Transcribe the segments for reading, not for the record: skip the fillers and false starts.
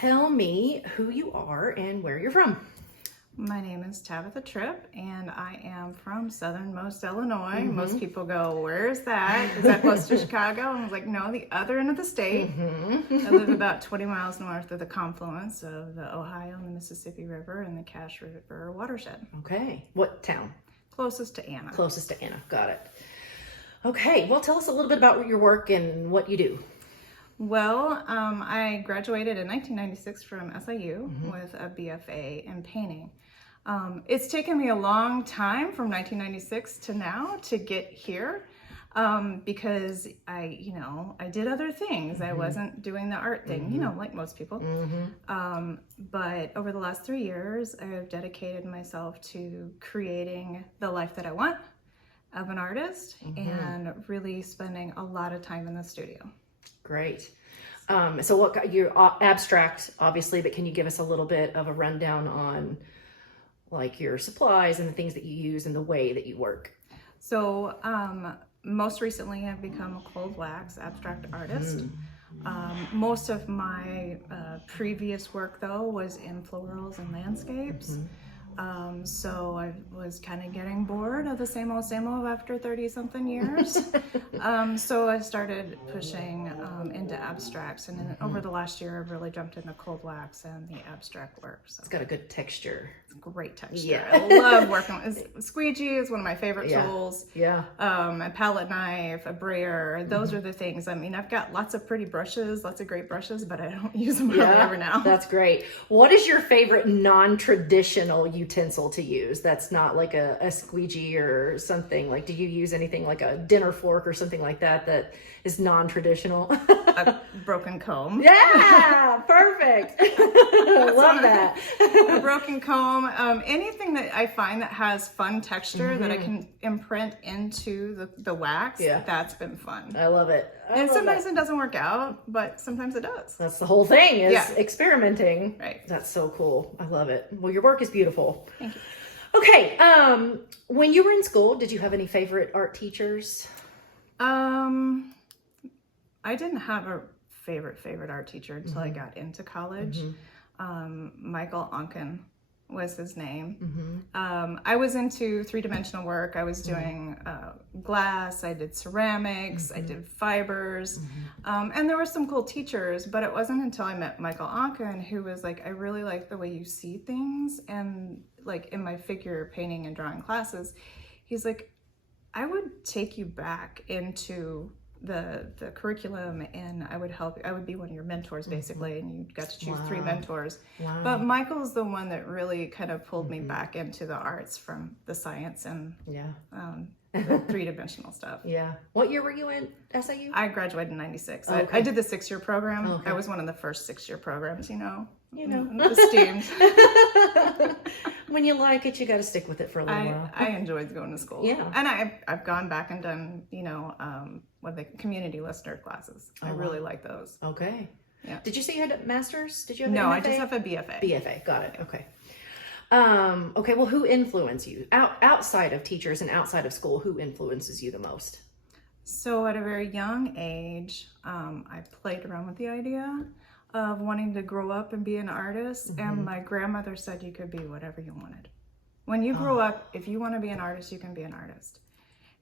tell me who you are and where you're from. My name is Tabitha Tripp, and I am from southernmost Illinois. Most people go, where's that? Is that close to Chicago? And I was like, no, the other end of the state. I live about 20 miles north of the confluence of the Ohio and the Mississippi River and the Cache River watershed. Okay. What town? Closest to Anna. Closest to Anna. Got it. Okay. Well, tell us a little bit about your work and what you do. Well, I graduated in 1996 from SIU with a BFA in painting. It's taken me a long time from 1996 to now to get here because I did other things. I wasn't doing the art thing, like most people. But over the last 3 years, I have dedicated myself to creating the life that I want of an artist and really spending a lot of time in the studio. Great. So what got you abstract, obviously, but can you give us a little bit of a rundown on like your supplies and the things that you use and the way that you work? So most recently I've become a cold wax abstract artist. Most of my previous work though was in florals and landscapes. So I was kind of getting bored of the same old after 30 something years. So I started pushing into abstracts, and then over the last year I've really jumped into cold wax and the abstract work. So it's got a good texture. It's great texture. Yeah. I love working with squeegee is one of my favorite tools. Yeah. A palette knife, a brayer, those are the things. I mean, I've got lots of pretty brushes, lots of great brushes, but I don't use them hardly ever now. That's great. What is your favorite non-traditional utensil to use that's not like a squeegee or something? Like, do you use anything like a dinner fork or something like that is non-traditional? A broken comb. Yeah, perfect. Love that. A broken comb. Anything that I find that has fun texture that I can imprint into the wax, that's been fun. I love it. And sometimes it doesn't work out, but sometimes it does. That's the whole thing, is experimenting. Right. That's so cool. I love it. Well, your work is beautiful. Thank you. Okay. When you were in school, did you have any favorite art teachers? I didn't have a favorite art teacher until I got into college. Michael Onken was his name. I was into three-dimensional work. I was doing glass, I did ceramics, I did fibers, and there were some cool teachers, but it wasn't until I met Michael Onken who was like, I really like the way you see things. And like in my figure painting and drawing classes, he's like, I would take you back into the curriculum and I would be one of your mentors basically, and you got to choose 3 mentors. But Michael's the one that really kind of pulled me back into the arts from the science and the three-dimensional stuff. Yeah. What year were you in SIU? I graduated in 96. Okay. I did the 6-year program. Okay. I was one of the first 6-year programs, esteemed. When you like it, you got to stick with it for a little while. I enjoyed going to school. Yeah. And I've gone back and done, the community listener classes. I really like those. Okay. Yeah. Did you say you had a master's? Did you have No, an I MFA? just have a BFA. BFA. Got it. Okay. Okay. Well, who influenced you outside of teachers and outside of school? Who influences you the most? So at a very young age, I played around with the idea of wanting to grow up and be an artist. And my grandmother said you could be whatever you wanted. When you grow up, if you want to be an artist, you can be an artist.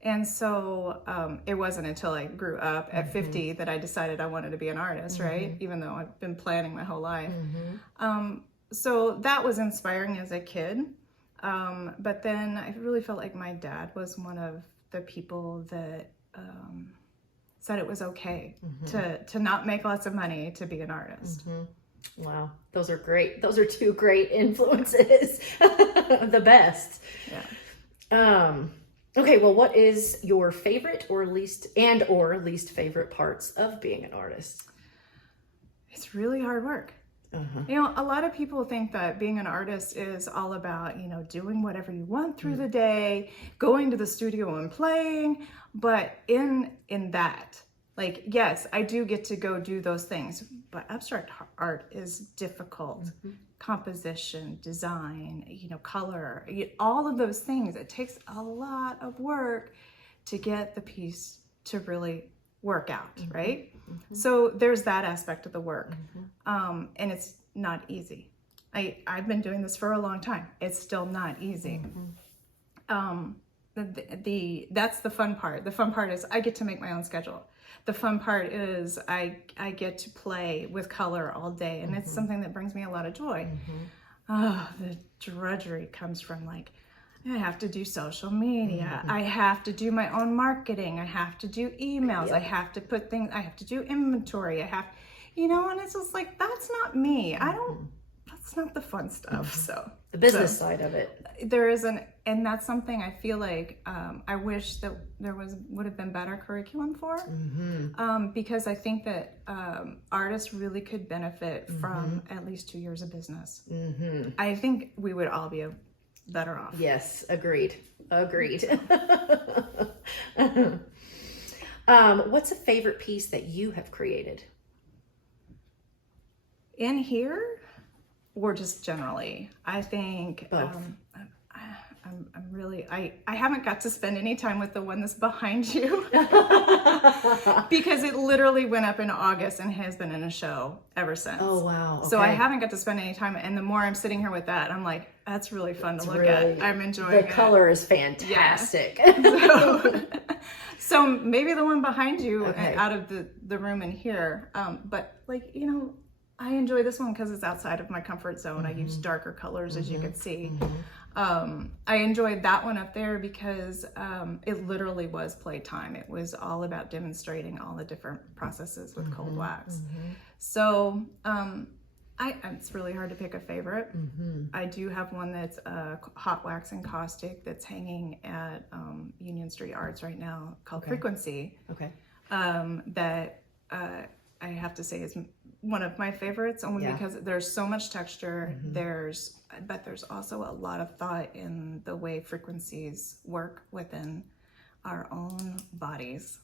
And so it wasn't until I grew up at 50 that I decided I wanted to be an artist, right? Even though I've been planning my whole life. So that was inspiring as a kid. But then I really felt like my dad was one of the people that said it was okay to not make lots of money to be an artist. Wow. Those are great. Those are 2 great influences. The best. Yeah. Okay, well, what is your favorite or least favorite parts of being an artist? It's really hard work. A lot of people think that being an artist is all about, doing whatever you want through the day, going to the studio and playing. But in that, like, yes, I do get to go do those things, but abstract art is difficult. Composition, design, color, all of those things. It takes a lot of work to get the piece to really work out, right? So there's that aspect of the work. And not easy. I've been doing this for a long time. It's still not easy. That's the fun part. The fun part is I get to make my own schedule. The fun part is I get to play with color all day, and it's something that brings me a lot of joy. Oh, the drudgery comes from like, I have to do social media. I have to do my own marketing. I have to do emails. I have to put things, I have to do inventory. I have, and it's just like, that's not me. That's not the fun stuff. So the business side of it. There isn't, and that's something I feel like I wish that there would have been better curriculum for, because I think that artists really could benefit from at least 2 years of business. I think we would all be better off. Yes, agreed. What's a favorite piece that you have created? In here, or just generally? I think both. I'm really, I haven't got to spend any time with the one that's behind you because it literally went up in August and has been in a show ever since. Oh, wow. Okay. So I haven't got to spend any time. And the more I'm sitting here with that, I'm like, that's really fun to look at. I'm enjoying it. The color is fantastic. Yeah. So maybe the one behind you out of the room in here. But like, I enjoy this one because it's outside of my comfort zone. I use darker colors, as you can see. I enjoyed that one up there because it literally was playtime. It was all about demonstrating all the different processes with cold wax. So it's really hard to pick a favorite. I do have one that's hot wax and caustic that's hanging at Union Street Arts right now called Frequency. That I have to say is one of my favorites, only because there's so much texture. But there's also a lot of thought in the way frequencies work within our own bodies.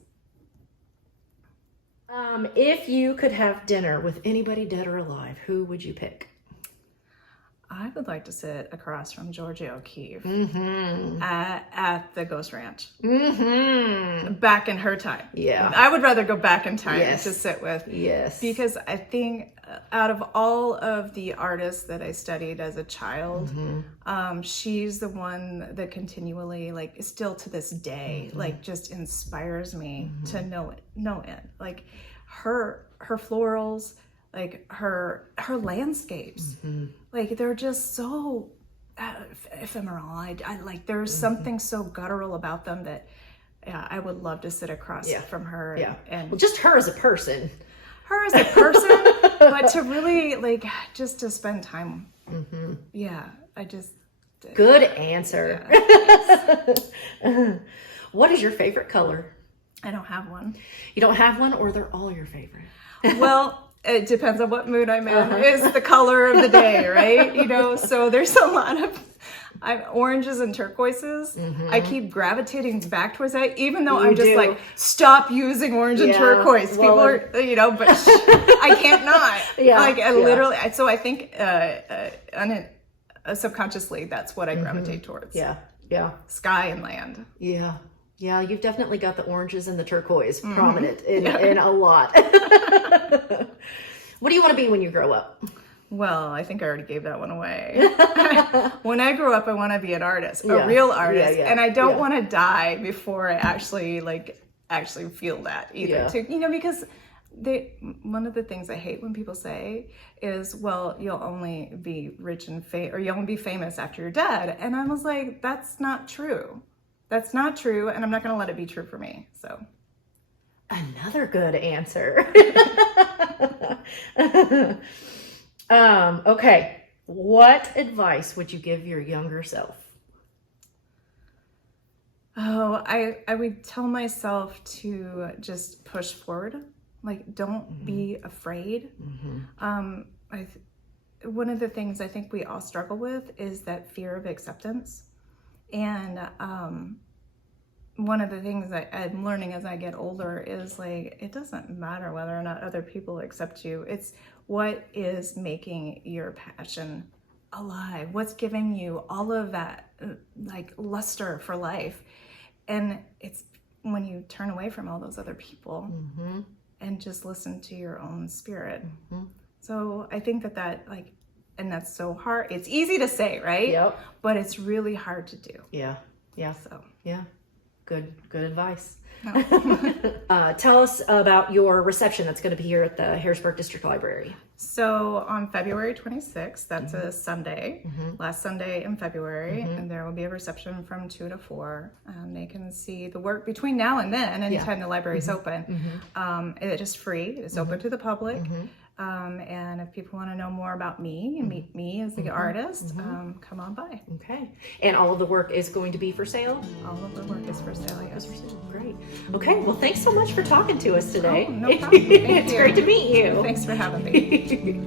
If you could have dinner with anybody dead or alive, who would you pick? I would like to sit across from Georgia O'Keeffe at the Ghost Ranch. Back in her time. Yeah. I would rather go back in time to sit with. Yes. Because I think out of all of the artists that I studied as a child, she's the one that continually, like, still to this day, like, just inspires me to no end. Like, her florals, like her landscapes, like they're just so ephemeral. I like, there's something so guttural about them that I would love to sit across from her. And well, just her as a person. But to really, like, just to spend time. Good answer. What is your favorite color? I don't have one. You don't have one, or they're all your favorite? Well, it depends on what mood I'm in. Is the color of the day, right? So there's a lot of oranges and turquoises. I keep gravitating back towards that, even though I'm just like, stop using orange and turquoise. People are, but I can't not. Literally. So I think subconsciously, that's what I gravitate towards. Sky and land. Yeah, you've definitely got the oranges and the turquoise prominent in a lot. What do you want to be when you grow up? Well, I think I already gave that one away. When I grow up, I want to be an artist, a real artist. And I don't want to die before I actually feel that either. Because one of the things I hate when people say is, well, you'll only be rich and or you'll only be famous after you're dead. And I was like, that's not true. That's not true, and I'm not going to let it be true for me. So, another good answer. Okay, what advice would you give your younger self? Oh, I would tell myself to just push forward. Like, don't be afraid. One of the things I think we all struggle with is that fear of acceptance. And one of the things that I'm learning as I get older is, like, it doesn't matter whether or not other people accept you. It's what is making your passion alive. What's giving you all of that, like, luster for life. And it's when you turn away from all those other people and just listen to your own spirit, So I think that like, and that's so hard. It's easy to say, right? Yep. But it's really hard to do. Yeah. Yeah. So Yeah. Good advice. no. Tell us about your reception that's going to be here at the Harrisburg District Library. So on February 26th, that's a Sunday, last Sunday in February, and there will be a reception from 2 to 4. They can see the work between now and then, anytime the library is open. It is free. It's open to the public. And if people want to know more about me and meet me as the artist, come on by. Okay. And all of the work is going to be for sale? All of the work is for sale, yes. Great. Okay. Well, thanks so much for talking to us today. Oh, no problem. Thank It's you. great to meet you. Thanks for having me.